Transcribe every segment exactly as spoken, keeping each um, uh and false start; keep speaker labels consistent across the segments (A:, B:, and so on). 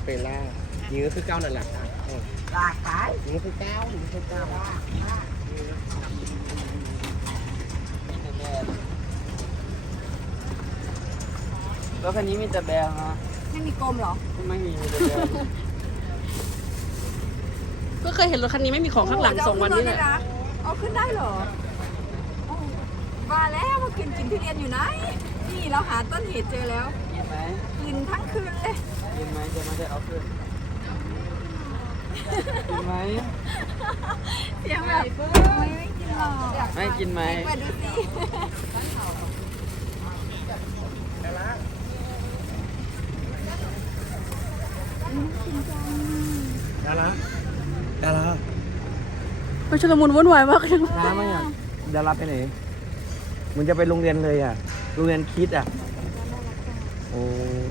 A: เปล่ายื้อคือเก้านั่นแหละลากไปยื้อคือเก้ายื้อคือเก้าร
B: ถคันนี้มีแต่แบงนะ
C: ไม่มีกลมเหรอ
B: ไม่มีมีแต่แบง
D: ก็เคยเห็นรถคันนี้ไม่มีของข้างหลังสองวันนี้แหละ
C: เอาขึ้นได้เหรอว่าแล้วมากินกินทุเรียนอยู่ไหนนี่เราหาต้นเหตุเจอแล้ว
B: กินไหม
C: กินทั้งคืนเลย
B: กินไหมจะไม่ได้เอาขึ้นกินไหม
C: เสียงแบบไม่ไม่กินหรอก
B: ไม่กินไหม
C: มาดูสิ
A: ดาราดารา
D: ไปชุลมุนวุ่นวายมากเลย
A: น้ำไหมอ่ะดาราไปไหนมึงจะไปโรงเรียนเลยอ่ะโรงเรียนคิดอ่ะโอ้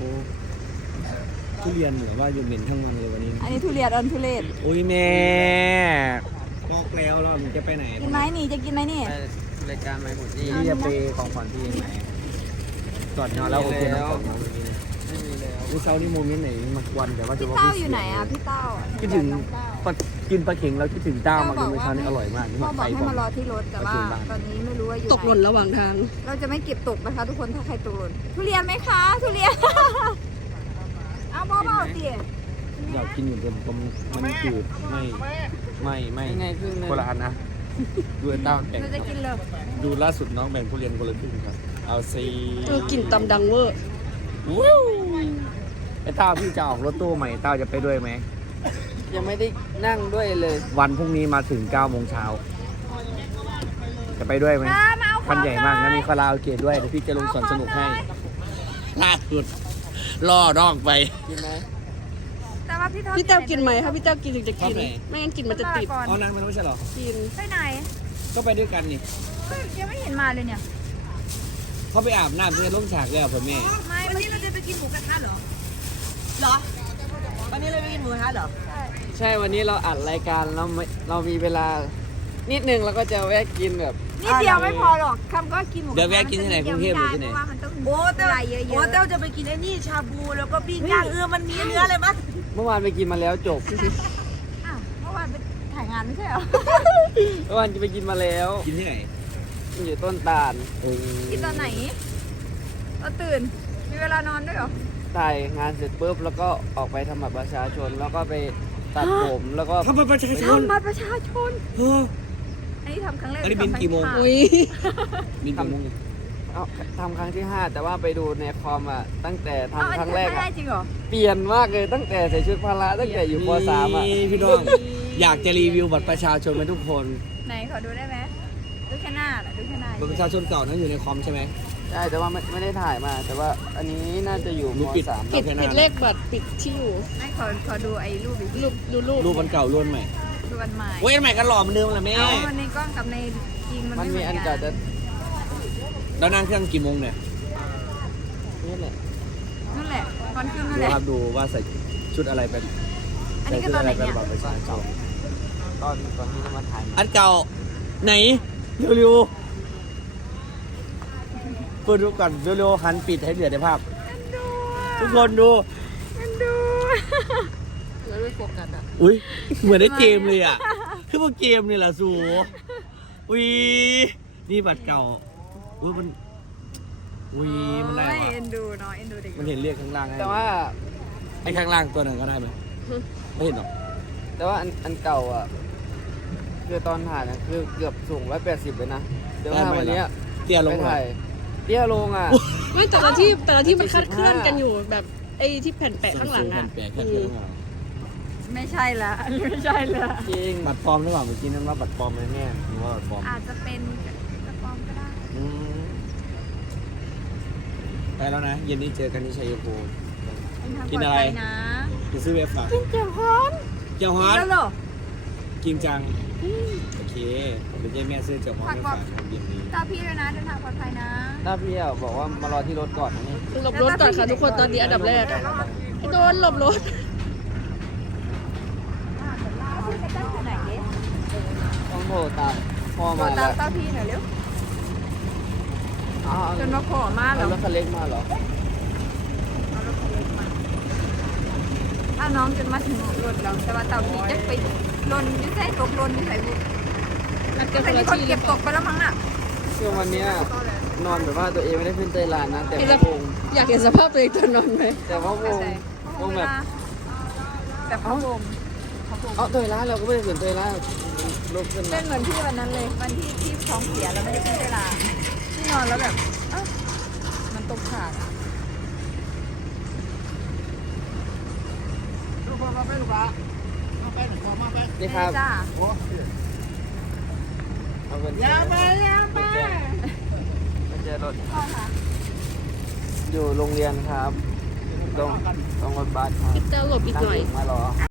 A: ทุเรียนเหนือว่าอยู่เหม็นทั้งวันเลยวันนี้
C: อันนี้ทุเรียนอันทุเรศ
A: โอ้ยแม่บอกแล้วเรามึงจะไปไหน
C: กินไหมนี่จะกินไหมนี่
B: รายการไม่หมดนี่
A: จะไปของขวัญที่ไหนก่อนนอนแล้วโอเคแล้ว
B: ไม่มีแล้ว
A: วิเช้านี่โมเมนต์ไหนมาวันแต่ว่าจะ
C: พี่เต้าอยู่ไหนอ่ะพี่เต้า
A: คิดถึงกินปลาเข็งเราคิดถึงเต้ามาดูเมื่อเช้านี้อร่อยมาก
C: พ่อบอกให้มารอที่รถแต่ว่าตอนนี้ไม่รู้ว่าอยู่
D: ตกหล่นระหว่างทาง
C: เราจะไม่เก็บตกนะคะทุกคนถ้าใครตกหล่นทุเรียนไหมคะทุเรียนเอาพ่อมาเอาสิ
A: อยากกินอยู่บนตรงมันจืดไม่ไม่ไม่
B: ไงครึ่งนึง
A: คนละอันนะดูเต้าแบ่ง
C: เราจะกินเลย
A: ดูล่าสุดน้องแบ่งทุเรียนคนละครึ่งครับเอาซี
D: เออกินตำดังเวอร์
A: วู้ไอ้เต้าพี่จะออกรถตู้ใหม่เต้าจะไปด้วยไหม
B: ยังไม่ได้นั่งด้วยเลย
A: วันพรุ่งนี้มาถึงเก้าโมงเช้าจะไปด้วยไหมคันใหญ่มากนะมีคาราโอเกะด้วยเดี๋ยวพี่จะลงสวนสนุกให้ล่าสุดล่อดอกไป
B: กินไหม
C: แต่ว่าพี่เต้า
D: พี่เต้ากินไหมถ้าพี่เต้ากินถึงจะกินไม่งั้นกินมันจะติด
A: อ๋อนั่งมันไม่ใช่หรอ
D: กิน
C: ไปไหน
A: ก็ไปด้วยกันนี่
C: ยังไม่เห็นมาเลยเนี่ย
A: เขาไปอาบน้ำเพื่อลงฉากเลยอ่ะผมแม่
C: ไม่วันนี้เราจะไปกินหมูกระทะเหรอ
D: เหรอวันนี้เราไปกินหมูกระทะเหรอ
B: ใช่ใช่วันนี้เราอัดรายการเราเรามีเวลานิดนึงเราก็จะแวะกินแบบ
C: นิดเดียวไม่พอหรอกคำก็กินหมู
A: เดี๋ยวแวะกินที่ไหนกรุงเทพหรือที่ไหน
C: โอ้เต้า
D: โอ้เต้าจะไปกินไอ้นี่ชาบูแล้วก็ปิ้งย่างเออมันมีเนื้ออะไรมั้ย
B: เมื่อวานไปกินมาแล้วจบ
C: อ้าวเมื่อวานไปถ่ายงานไม่ใช่เหรอ
B: เมื่อวานจะไปกินมาแล้ว
A: กินที่ไหน
B: อยู่ต้นตาล
C: กินตอนไหนเราตื่นมีเวลานอนด้วยเหรอ
B: ถ่ายงานเสร็จปุ๊บแล้วก็ออกไปทำบัตรประชาชนแล้วก็ไปตัดผมแล้วก็
A: ทำบัตรประชาชน
C: ทำบัตรประชาชน
A: เฮ้อ
C: อันนี้ทำครั้งแรก
A: อันนี้บินกี่โมง
D: อุ้ย
A: บินกี่โมง
B: เอาทำครั้งที่ห้าแต่ว่าไปดูในคอมอ่ะตั้งแต่ทำครั้งแรกอ่ะ
C: จริงเหรอ
B: เปลี่ยนมากเลยตั้งแต่ใส่ชุดพละตั้งแต่อยู่ป.สาม อ่ะ
A: พี่น้องอยากจะรีวิวบัตรประชาชนมาทุกคน
C: ไหนขอดูได้ไหมดูแค่หน้าดูแค่หน้า
A: บัตรประชาชนเก่านั้นอยู่ในคอมใช่ไหม
B: ใช่แต่ว่าไม่ไม่ได้ถ่ายมาแต่ว่าอันนี้น่าจะอยู่ม.สาม
D: ปิดปิดเลขบัตรปิดที่อยู่
C: ไม่ขอขอดูไอ้รูป
D: รูปดูรูป
A: รูปวันเก่ารูปใหม่
C: รูปวันใหม่
A: เว้ยใหม่กันหล่อเหมือนเดิมแหละแม่
C: มันในกล้องกับในจริงมัน
B: ไม่เหมือนกันมันมีอันเก่าจะ
A: แล้วนั่งเครื่องกี่โมงเนี่ย
B: นี่แหละ
C: นั่นแหละตอนขึ้นนั่นแหละ
A: ดูว่าใส่ชุดอะไรเป็น
C: อันนี้ก็ตอนไหนเนี่ย
A: บัตรประชาชน
B: ตอนตอนที่จะมาถ่าย
A: อันเก่าไหนเร็วๆเปิดดูก่อนเร็วๆหันปิดให้เหลือในภาพทุกคนดู
C: ดู
D: แล้วไม่โฟกัสอ่ะ
A: อุ้ยเหมือนในเกมเลยอ่ะคือพวกเกมนี่แหละสูอุ้ยนี่บัตรเก่าอุ้ยมันอุ้ยมันได้
C: ไหมเอ็นดูเนาะเอ็นดูเด็ก
A: มันเห็นเรียกข้างล่าง
B: แต่ว่า
A: ไอ้ข้างล่างตัวหนึ่งก็ได้ไหมไม่เห็นหรอก
B: แต่ว่าอันอันเก่าอ่ะคือตอนถ่ายนะคือเกือบสูงร้อยแปดสิบเลยนะเดี๋ยววันนี้
A: เตี้ยลง
B: ถ่ายเตี้ยลงอ่ะ
D: ไม่แต่ละที่แต่ละที่มันคัดเคลื่อนกันอยู่แบบไอ้ที่แผ่นแปะข้างหลังอ่ะ
C: ไม่ใช่ละไม่ใช่ละ
B: จริง
A: บัตรปลอมหรือเปล่าเมื่อกี้นั้นว่าบัตรปลอมไหมแม่หรือว่าบัตรปลอม
C: อาจจะเป็นบัตรปลอมก็ได้
A: ไปแล้วนะเย็นนี้เจอกันที่ชัยภูมิกินอะไรกินซื้อเวฟฝาก
C: กินเจียวฮ้อน
A: เจียวฮ้อน
C: แล้วเหรอ
A: กินจังโอเคผมจะให้แม่ซื้อเจียวฮ้อนฝากเย็นนี้
C: ตาพี่ด้วยนะเดินทางปลอดภัยนะ
B: ตาพี่อ่ะบอกว่ามารอที่รถก่อนนะนี่
D: หลบรถก่อนค่ะทุกคนตอนนี้อันดับแรกโดนหลบรถ
B: ต้องโทรตามพ่อมา
C: แล้วตามพี่หน่อยเร็วจนมาขอมาเหรอ
B: รถคันเล็กมาเหรอ
C: เอารถคันเล็กมาถ้าเอาน้องจนมาถึงรถแล้วแต่ว่าเต่าผีจะไปลนอยุ่ใส่ตกลนอยุ่ใส่บุก
D: นัดกั
C: ก็
D: นค
C: จะ
D: น
C: มี
D: ละ
C: คน
D: ที่
C: เก็บตกไปแล้วมั้งน่ะ
B: คือวันเนี้ยนอนแบบว่าตัวเองไม่ได้ขึ้นเตยลานนะ แต่
D: เห็น
B: พ
D: ส
B: ระ
D: ภ
B: วง
D: อยากเห็นสภาพตัวเองตอนนอนไหม
B: แต่พระวงวงแบบ
C: แบบพระวง
B: เอ้าเตยลานเราก็ไม่ได้ขึ้นเตยลานลุกขึ้น
C: เป็
B: มาน
C: เหมือนที่วันนั้นเลยวันที่ที่ท้องเสียแล้วไม่ได้ขึ้นเวลาที่นอนแล้วแบบเอ้ามันตกขาดอะ
B: นี่ครับ
C: จ้า
B: เอาเป็นยาไปยาไปกุญแจรถ
C: พ่อค่ะ
B: อยู่โรงเรียนครับตรงตรงรถบัสครับ
D: พิกเตอร์หลบอีกหน่อย
B: มารอ